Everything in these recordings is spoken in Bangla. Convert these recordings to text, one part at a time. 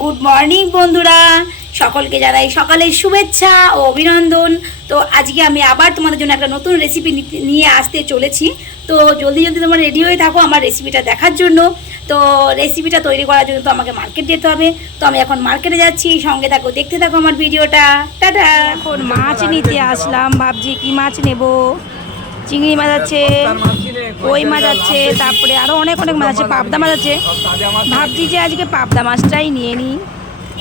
গুড মর্নিং বন্ধুরা, সকলকে জানাই সকালের শুভেচ্ছা ও অভিনন্দন। তো আজকে আমি আবার তোমাদের জন্য একটা নতুন রেসিপি নিয়ে আসতে চলেছি। তো জলদি জলদি তোমরা রেডি হয়ে থাকো আমার রেসিপিটা দেখার জন্য। তো রেসিপিটা তৈরি করার জন্য তো আমাকে মার্কেট যেতে হবে। তো আমি এখন মার্কেটে যাচ্ছি, সঙ্গে থাকো, দেখতে থাকো আমার ভিডিওটা। টাটা। এখন মাছ নিতে আসলাম, ভাবছি কি মাছ নেব। চিংড়ি মাছ আছে, কই মাছ আছে, তারপরে আরও অনেক অনেক মাছ আছে, পাবদা মাছ আছে। ভাবছি যে আজকে পাবদা মাছটাই নিয়ে নিই।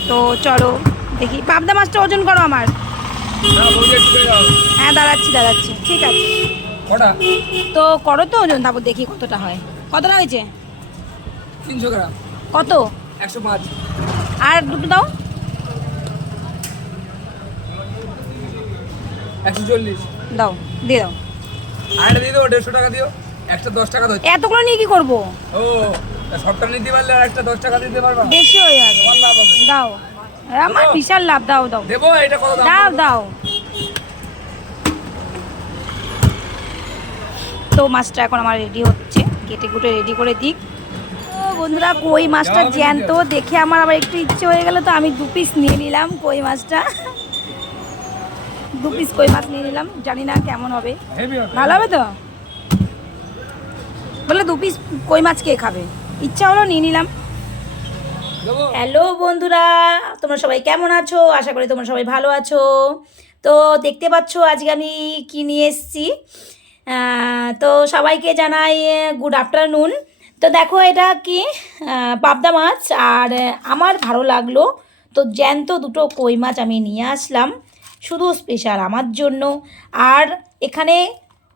তো চলো দেখি, পাবদা মাছটা ওজন করো আমার। হ্যাঁ দাঁড়াচ্ছি, ঠিক আছে। তো করো তো ওজন, তারপর দেখি কতটা হয়। কতটা হয়েছে? 300 গ্রাম। কত? 105। আর দুটো দাও। 140। দাও, দিয়ে দাও। আরেকটা দিয়ে দেবো, 150 টাকা দিও। একটা 10 টাকা ধরছি। এতগুলো নিয়ে কি করবো? ও সবটা নিতে পারলে আর একটা 10 টাকা দিতে পারবা? বেশি হয়ে যাবে। তোমার লাভ হবে। দাও, আমার বিশাল লাভ। দাও দাও দেবো, এটা কত দাম? দাও দাও। তো মাছটা এখন আমার রেডি হচ্ছে, কেটে কুটে রেডি করে দিক। তো বন্ধুরা, কই মাছটা জ্যান্ত দেখে আমার আবার একটু ইচ্ছে হয়ে গেল, তো আমি 2 পিস নিয়ে নিলাম কই মাছটা। 2 পিস কই মাছ নিয়ে নিলাম, জানি না কেমন হবে। হেভি হবে। ভালো হবে তো? বলে 2 পিস কই মাছ কে খাবে, ইচ্ছা হলো নিয়ে নিলাম। দেবো। হ্যালো বন্ধুরা, তোমরা সবাই কেমন আছো? আশা করি তোমরা সবাই ভালো আছো। তো দেখতে পাচ্ছো আজকে আমি কি নিয়ে এসেছি। তো সবাইকে জানাই গুড আফটারনুন। তো দেখো এটা কি, পাবদা মাছ। আর আমার ভালো লাগলো, তো জ্যান্ত দুটো কই মাছ আমি নিয়ে আসলাম শুধু স্পেশাল আমার জন্য। আর এখানে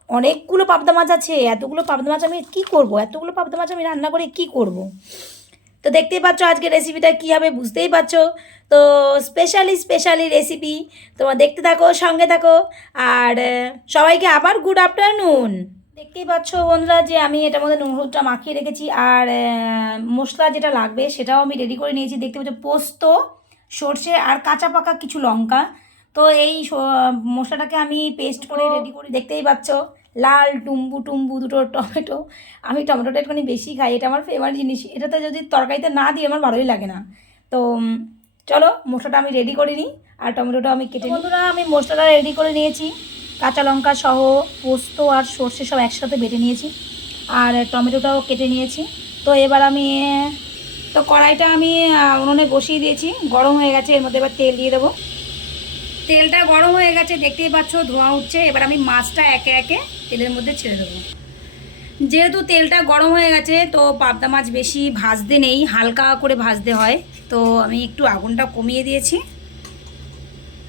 অনেকগুলো পাবদা মাছ আছে। এতগুলো পাবদা মাছ আমি কী করব, এতগুলো পাবদা মাছ আমি রান্না করে কি করব। তো দেখতেই পাচ্ছ আজকে রেসিপিটা কী হবে, বুঝতেই পারছো। তো স্পেশালি রেসিপি, তোমরা দেখতে থাকো, সঙ্গে থাকো। আর সবাইকে আবার গুড আফটারনুন। দেখতেই পাচ্ছ বন্ধুরা যে আমি এটার মধ্যে নুন হলুদটা মাখিয়ে রেখেছি। আর মশলা যেটা লাগবে সেটাও আমি রেডি করে নিয়েছি। দেখতে পাচ্ছ পোস্ত, সর্ষে আর কাঁচা পাকা কিছু লঙ্কা। তো এই মশলাটাকে আমি পেস্ট করে রেডি করে, দেখতেই পাচ্ছ লাল টুম্বু দুটো টমেটো। আমি টমেটোটা একটুখানি বেশি খাই, এটা আমার ফেভারিট জিনিস। এটাতে যদি তরকারিতে না দিই আমার ভালোই লাগে না। তো চলো মশলাটা আমি রেডি করে নিই। আর টমেটোটা আমি কেটে, বন্ধুরা আমি মশলাটা রেডি করে নিয়েছি। কাঁচা লঙ্কা সহ পোস্ত আর সর্ষে সব একসাথে বেটে নিয়েছি। আর টমেটোটাও কেটে নিয়েছি। তো এবার আমি কড়াইটা আমি উনুনে বসিয়ে দিয়েছি, গরম হয়ে গেছে। এর মধ্যে এবার তেল দিয়ে দেবো। তেলটা গরম হয়ে গেছে, দেখতেই পাচ্ছ ধোঁয়া উঠছে। এবার আমি মাছটা একে একে তেলের মধ্যে ছেড়ে দেবো। যেহেতু তেলটা গরম হয়ে গেছে, তো পাবদা মাছ বেশি ভাজতে নেই, হালকা করে ভাজতে হয়। তো আমি একটু আগুনটা কমিয়ে দিয়েছি,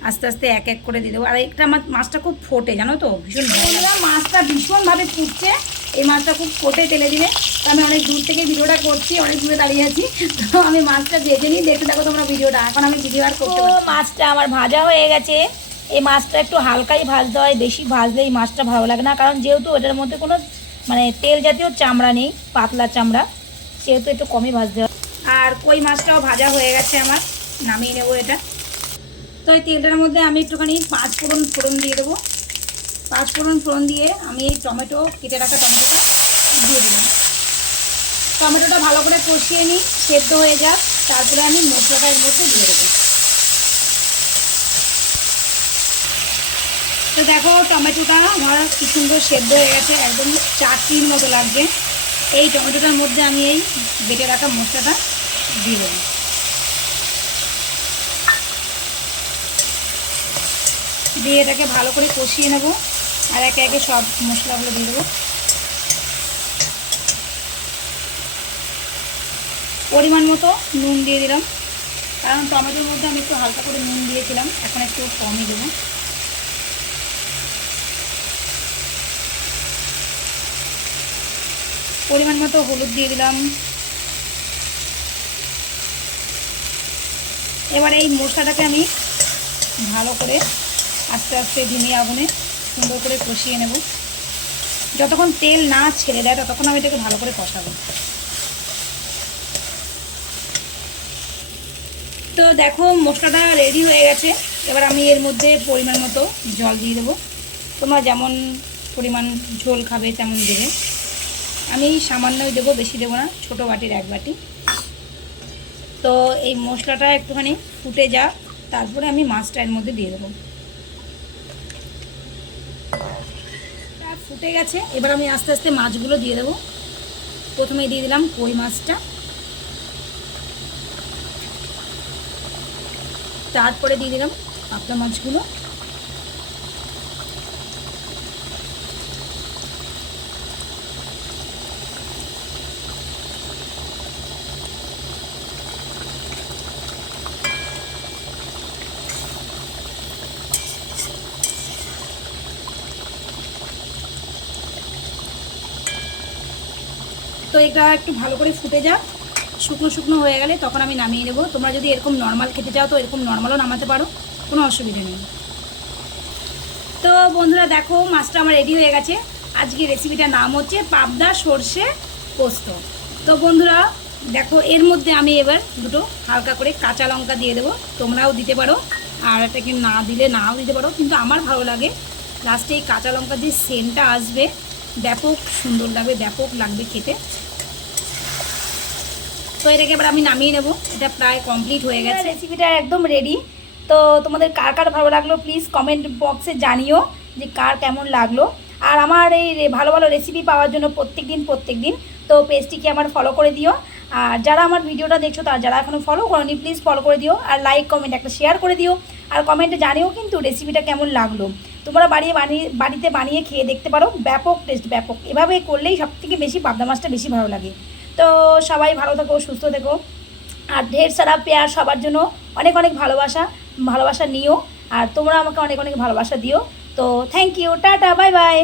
আস্তে আস্তে এক এক করে দিয়ে দেবো। আর একটা মাছটা খুব ফোটে, জানো তো, ভীষণ ভালো। মাছটা ভীষণভাবে ফুটছে, এই মাছটা খুব ফোটে তেলে দিলে। তো আমি অনেক দূর থেকে ভিডিওটা করছি, অনেক দূরে দাঁড়িয়ে আছি। তো আমি মাছটা ভেজে নিই, দেখতে থাকো তোমরা ভিডিওটা। এখন আমি ভিডিও আর করতে পারছি। মাছটা আমার ভাজা হয়ে গেছে। এই মাছটা একটু হালকাই ভাজতে হয়, বেশি ভাজলে এই মাছটা ভালো লাগে না। কারণ যেহেতু এটার মধ্যে কোনো তেল জাতীয় চামড়া নেই, পাতলা চামড়া, সেহেতু একটু কমই ভাজতে হয়। আর কই মাছটাও ভাজা হয়ে গেছে আমার, নামিয়ে নেবো এটা। তো এই তেলটার মধ্যে আমি একটুখানি 5 ফোড়ন দিয়ে দেবো। 5 ফোড়ন দিয়ে আমি এই টমেটো, কেটে রাখা টমেটোটা দিয়ে দেবো। টমেটোটা ভালো করে কষিয়ে নিই, সেদ্ধ হয়ে যাক, তারপরে আমি মশলাটা এর মধ্যে দিয়ে দেবো। তো দেখো টমেটোটা আমার কি সুন্দর সেদ্ধ হয়ে গেছে, একদম চাটনির মতো লাগছে। এই টমেটোটার মধ্যে আমি এই বেটে রাখা মশলাটা দিয়ে দেবো। দিয়ে এটাকে ভালো করে কষিয়ে নেব। আর একে একে সব মশলাগুলো দিয়ে দেবো। পরিমাণ মতো নুন দিয়ে দিলাম, কারণ টমেটোর মধ্যে আমি একটু হালকা করে নুন দিয়েছিলাম, এখন একটু কমই দেবো। পরিমাণ মতো হলুদ দিয়ে দিলাম। এবার এই মশলাটাকে আমি ভালো করে আস্তে আস্তে ধিমি আগুনে সুন্দর করে কষিয়ে নেব। যতক্ষণ তেল না ছেড়ে দেয় ততক্ষণ আমি এটাকে ভালো করে কষাবো। তো দেখো মশলাটা রেডি হয়ে গেছে। এবার আমি এর মধ্যে পরিমাণ মতো জল দিয়ে দেবো। তোমরা যেমন পরিমাণ ঝোল খাবে তেমন দেবে। আমি সামান্যই দেবো, বেশি দেবো না, ছোটো বাটির 1 বাটি। তো তো এই মশলাটা একটুখানি ফুটে যাক, তারপরে আমি মাছটা এর মধ্যে দিয়ে দেবো। ফুটে গেছে, এবার আমি আস্তে আস্তে মাছগুলো দিয়ে দেবো। প্রথমে দিয়ে দিলাম কই মাছটা, তারপরে দিয়ে দিলাম পাবদা মাছগুলো, তো এটা একটু ভালো করে ফুটে যাক, শুকনো শুকনো হয়ে গেলে তখন আমি নামিয়ে নেবো। তোমরা যদি এরকম নর্মাল খেতে চাও তো এরকম নর্মালও নামাতে পারো, কোনো অসুবিধা নেই। তো বন্ধুরা দেখো মাছটা আমার রেডি হয়ে গেছে। আজকে রেসিপিটার নাম হচ্ছে পাবদা সর্ষে পোস্ত। তো বন্ধুরা দেখো এর মধ্যে আমি এবার দুটো হালকা করে কাঁচা লঙ্কা দিয়ে দেবো, তোমরাও দিতে পারো, আর এটাকে না দিলে নাও দিতে পারো, কিন্তু আমার ভালো লাগে লাস্টে এই কাঁচা লঙ্কার যে সেন্টটা আসবে ব্যাপক সুন্দর লাগবে, ব্যাপক লাগবে খেতে। তো এটাকে এবার আমি নামিয়ে নেব, এটা প্রায় কমপ্লিট হয়ে গেছে, রেসিপিটা একদম রেডি। তো তোমাদের কার কার ভালো লাগলো প্লিজ কমেন্ট বক্সে জানিও যে কার কেমন লাগলো। আর আমার এই ভালো ভালো রেসিপি পাওয়ার জন্য প্রত্যেক দিন তো পেজটিকে আমার ফলো করে দিও। আর যারা আমার ভিডিওটা দেখছো তারা যারা এখনও ফলো করোনি প্লিজ ফলো করে দিও, আর লাইক কমেন্ট একটা শেয়ার করে দিও, আর কমেন্টে জানিও কিন্তু রেসিপিটা কেমন লাগলো। তোমরা বাড়িতে বানিয়ে খেয়ে দেখতে পারো, ব্যাপক টেস্ট, ব্যাপক। এভাবে করলেই সবথেকে বেশি পাবদা মাছটা বেশি ভালো লাগে। তো সবাই ভালো থেকো, সুস্থ থেকো, আর ঢের সারা পেয়ার সবার জন্য অনেক অনেক ভালোবাসা নিও, আর তোমরা আমাকে অনেক অনেক ভালোবাসা দিও। তো thank you, tata, bye by.